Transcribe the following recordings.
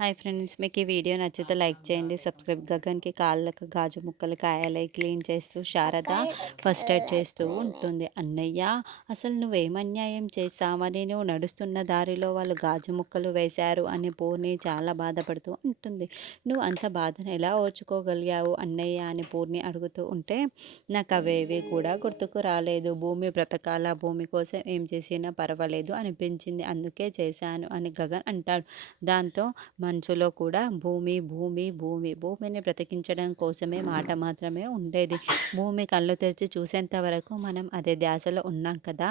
Hi friends, మీకు ఈ video నచ్చితే లైక్ చేయండి. సబ్స్క్రైబ్. గగన్‌కి కాళ్ళకి గాజు ముక్కలు కాయాలయి క్లీన్ చేస్తూ శారద ఫస్ట్ ఎయిడ్ చేస్తూ ఉంటుంది. "అన్నయ్య, అసలు నువ్వేం అన్యాయం చేశావని నువ్వు నడుస్తున్న దారిలో వాళ్ళు గాజు ముక్కలు వేశారు" అని పూర్ణి చాలా బాధపడుతూ ఉంటుంది. "నువ్వు అంత బాధను ఎలా ఓర్చుకోగలిగావు అన్నయ్య" అని పూర్ణి అడుగుతూ ఉంటే, "నాకు అవేవి కూడా గుర్తుకు రాలేదు. భూమి బ్రతకాల, భూమి కోసం ఏం చేసినా పర్వాలేదు అనిపించింది. అందుకే చేశాను" అని గగన్ అంటాడు. దాంతో మనసులో కూడా భూమి, భూమి, భూమి, భూమిని బ్రతికించడం కోసమే మాట మాత్రమే ఉండేది. భూమి కళ్ళు తెరిచి చూసేంత వరకు మనం అదే ధ్యాసలో ఉన్నాం కదా!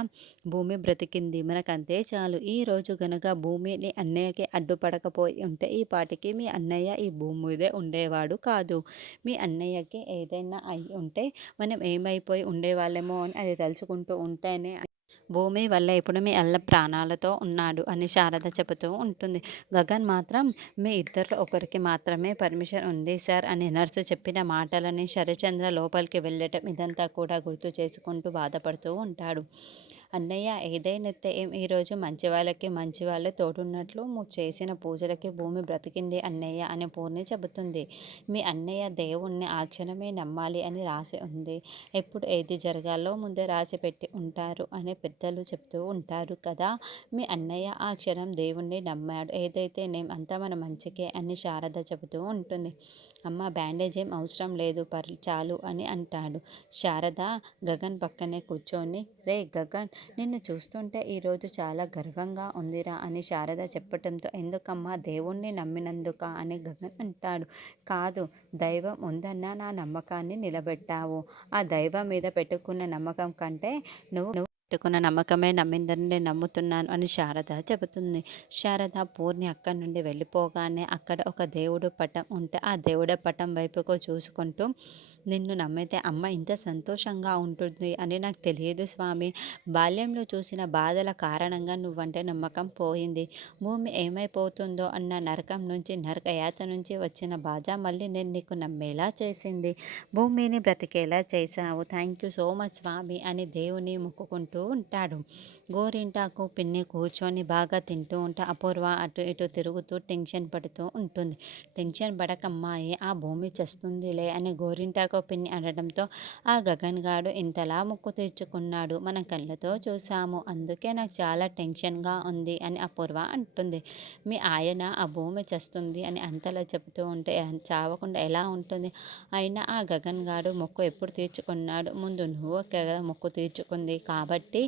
భూమి బ్రతికింది. మనకంతే చాలు. ఈరోజు గనక భూమిని అన్నయ్యకి అడ్డుపడకపోయి ఉంటే ఈ పాటికి మీ అన్నయ్య ఈ భూమి మీదే ఉండేవాడు కాదు. మీ అన్నయ్యకి ఏదైనా అయ్యి ఉంటే మనం ఏమైపోయి ఉండేవాళ్ళేమో అని అది తలుచుకుంటూ ఉంటేనే భూమి వల్ల ఇప్పుడు మీ అల్ల ప్రాణాలతో ఉన్నాడు అని శారద చెబుతూ ఉంటుంది. గగన్ మాత్రం మీ ఇద్దరిలో ఒకరికి మాత్రమే పర్మిషన్ ఉంది సార్ అని నర్సు చెప్పిన మాటలని శరచంద్ర లోపలికి వెళ్ళటం ఇదంతా కూడా గుర్తు చేసుకుంటూ బాధపడుతూ ఉంటాడు. అన్నయ్య ఏదైనైతే ఏం ఈరోజు మంచి వాళ్ళకి మంచి వాళ్ళే తోడున్నట్లు నువ్వు చేసిన పూజలకి భూమి బ్రతికింది అన్నయ్య అని పూర్ణి చెబుతుంది. మీ అన్నయ్య దేవుణ్ణి ఆ క్షణమే నమ్మాలి అని రాసి ఉంది. ఎప్పుడు ఏది జరగాలో ముందే రాసి పెట్టి ఉంటారు అని పెద్దలు చెప్తూ ఉంటారు కదా! మీ అన్నయ్య ఆ క్షణం దేవుణ్ణి నమ్మాడు. ఏదైతే నేమ్ అంతా మన మంచికే అని శారద చెబుతూ ఉంటుంది. అమ్మ బ్యాండేజ్ ఏం అవసరం లేదు చాలు అని అంటాడు. శారద గగన్ పక్కనే కూర్చొని, రే గగన్, నిన్ను చూస్తుంటే ఈరోజు చాలా గర్వంగా ఉందిరా అని శారద చెప్పటంతో, ఎందుకమ్మా దేవుణ్ణి నమ్మినందుకా అని గగన్ అంటాడు. కాదు, దైవం ఉందన్న నా నమ్మకాన్ని నిలబెట్టావు. ఆ దైవం మీద పెట్టుకున్న నమ్మకం కంటే నువ్వు పెట్టుకున్న నమ్మకమే నమ్మిందని నేను నమ్ముతున్నాను అని శారద చెబుతుంది. శారద పూర్ణి అక్కడి నుండి వెళ్ళిపోగానే అక్కడ ఒక దేవుడు పటం ఉంటే ఆ దేవుడి పటం వైపుకు చూసుకుంటూ, నిన్ను నమ్మితే అమ్మ ఇంత సంతోషంగా ఉంటుంది అని నాకు తెలియదు స్వామి. బాల్యంలో చూసిన బాధల కారణంగా నువ్వంటే నమ్మకం పోయింది. భూమి ఏమైపోతుందో అన్న నరకం నుంచి, నరకయాత నుంచి వచ్చిన బాధ మళ్ళీ నేను నీకు నమ్మేలా చేసింది. భూమిని బ్రతికేలా చేశావు. థ్యాంక్ యూ సో మచ్ స్వామి అని దేవుని మొక్కుకుంటూ ఉంటాడు. గోరింటాకు పిన్ని కూర్చొని బాగా తింటూ ఉంటే అపూర్వ అటు ఇటు తిరుగుతూ టెన్షన్ పడుతూ ఉంటుంది. టెన్షన్ పడకమ్మాయి, ఆ భూమి చస్తుందిలే అని గోరింటాకు పిన్ని అనడంతో, ఆ గగన్ గాడు ఇంతలా ముక్కు తీర్చుకున్నాడు, మన కళ్ళతో చూసాము, అందుకే నాకు చాలా టెన్షన్గా ఉంది అని అపూర్వ అంటుంది. మీ ఆయన ఆ భూమి చస్తుంది అని అంతలా చెబుతూ ఉంటే చావకుండా ఎలా ఉంటుంది? అయినా ఆ గగన్ గాడు మొక్కు ఎప్పుడు తీర్చుకున్నాడు? ముందు నువ్వు కదా మొక్కు తీర్చుకుంది కాబట్టి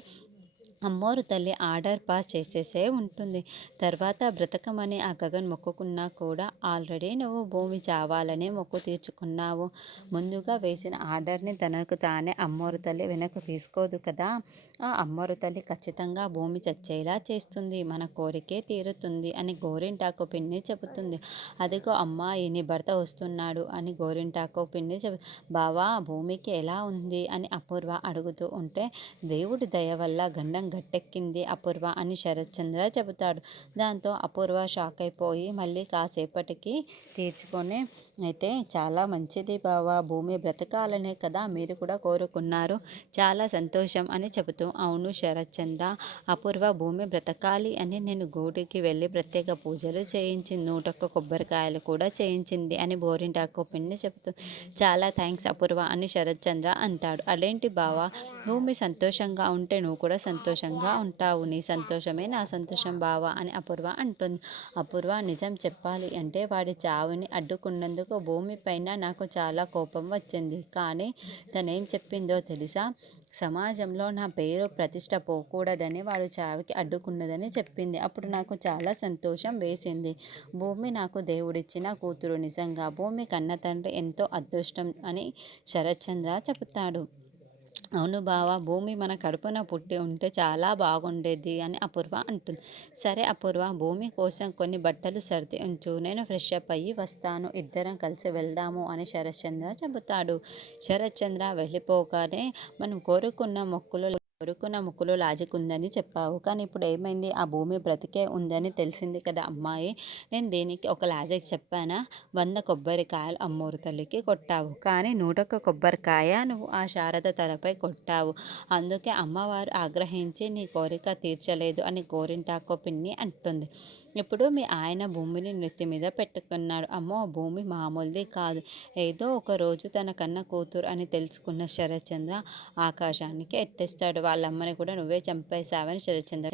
అమ్మోరు తల్లి ఆర్డర్ పాస్ చేసేసే ఉంటుంది. తర్వాత బ్రతకమని ఆ గగన్ మొక్కుకున్నా కూడా ఆల్రెడీ నువ్వు భూమి చావాలని మొక్కు తీర్చుకున్నావు. ముందుగా వేసిన ఆర్డర్ని తనకు తానే అమ్మోరు తల్లి వెనక్కు తీసుకోదు కదా! ఆ అమ్మోరు తల్లి ఖచ్చితంగా భూమి చచ్చేలా చేస్తుంది. మన కోరికే తీరుతుంది అని గోరింటాకు పిన్ని చెబుతుంది. అదిగో అమ్మాయి నీ భర్త వస్తున్నాడు అని గోరింటాకు పిన్ని బావా భూమికి ఎలా ఉంది అని అపూర్వ అడుగుతూ ఉంటే, దేవుడి దయ వల్ల గండం గట్టెక్కింది అపూర్వ అని శరత్చంద్ర చెబుతాడు. దాంతో అపూర్వ షాక్ అయిపోయి మళ్ళీ కాసేపటికి తీర్చుకొని, అయితే చాలా మంచిది బావా, భూమి బ్రతకాలనే కదా మీరు కూడా కోరుకున్నారు, చాలా సంతోషం అని చెబుతూ, అవును శరత్చంద్ర, అపూర్వ భూమి బ్రతకాలి అని నేను గూడికి వెళ్ళి ప్రత్యేక పూజలు చేయించింది, 101 కొబ్బరికాయలు కూడా చేయించింది అని గోరింటాకు పిన్ని చెబుతూ, చాలా థ్యాంక్స్ అపూర్వ అని శరత్చంద్ర అంటాడు. అదేంటి బావా, భూమి సంతోషంగా ఉంటే నువ్వు కూడా సంతోషంగా ఉంటావు, నీ సంతోషమే నా సంతోషం బావా అని అపూర్వ అంటుంది. అపూర్వ నిజం చెప్పాలి అంటే వాడి చావుని అడ్డుకున్నందుకు భూమి పైన నాకు చాలా కోపం వచ్చింది. కానీ తనేం చెప్పిందో తెలుసా? సమాజంలో నా పేరు ప్రతిష్ట పోకూడదని వాడు చావుకి అడ్డుకున్నదని చెప్పింది. అప్పుడు నాకు చాలా సంతోషం వేసింది. భూమి నాకు దేవుడిచ్చిన కూతురు, నిజంగా భూమి కన్న తండ్రి ఎంతో అదృష్టం అని శరత్చంద్ర చెబుతాడు. అవును బావ, భూమి మన కడుపున పుట్టి ఉంటే చాలా బాగుండేది అని అపూర్వ అంటుంది. సరే అపూర్వ, భూమి కోసం కొన్ని బట్టలు సర్ది ఉంచు, నేను ఫ్రెష్ అప్ అయ్యి వస్తాను, ఇద్దరం కలిసి వెళ్దాము అని శరత్చంద్ర చెబుతాడు. శరత్చంద్ర వెళ్ళిపోగానే, మనం కోరుకున్న మొక్కులు లాజిక్ ఉందని చెప్పావు, కానీ ఇప్పుడు ఏమైంది? ఆ భూమి బ్రతికే ఉందని తెలిసింది కదా అమ్మాయి, నేను దీనికి ఒక లాజిక్ చెప్పానా? 100 కొబ్బరికాయలు అమ్మోరు తల్లికి కొట్టావు, కానీ 101 కొబ్బరికాయ నువ్వు ఆ శారద తలపై కొట్టావు, అందుకే అమ్మవారు ఆగ్రహించి నీ కోరిక తీర్చలేదు అని గోరింటాకు పిన్ని అంటుంది. ఇప్పుడు మీ ఆయన భూమిని నెత్తి మీద పెట్టుకున్నాడు. అమ్మో! భూమి మామూలుది కాదు. ఏదో ఒక రోజు తన కన్న కూతురు అని తెలుసుకున్న శరత్చంద్ర ఆకాశానికి ఎత్తేస్తాడు. వాళ్ళమ్మని కూడా నువ్వే చంపేశావని శరత్చంద్ర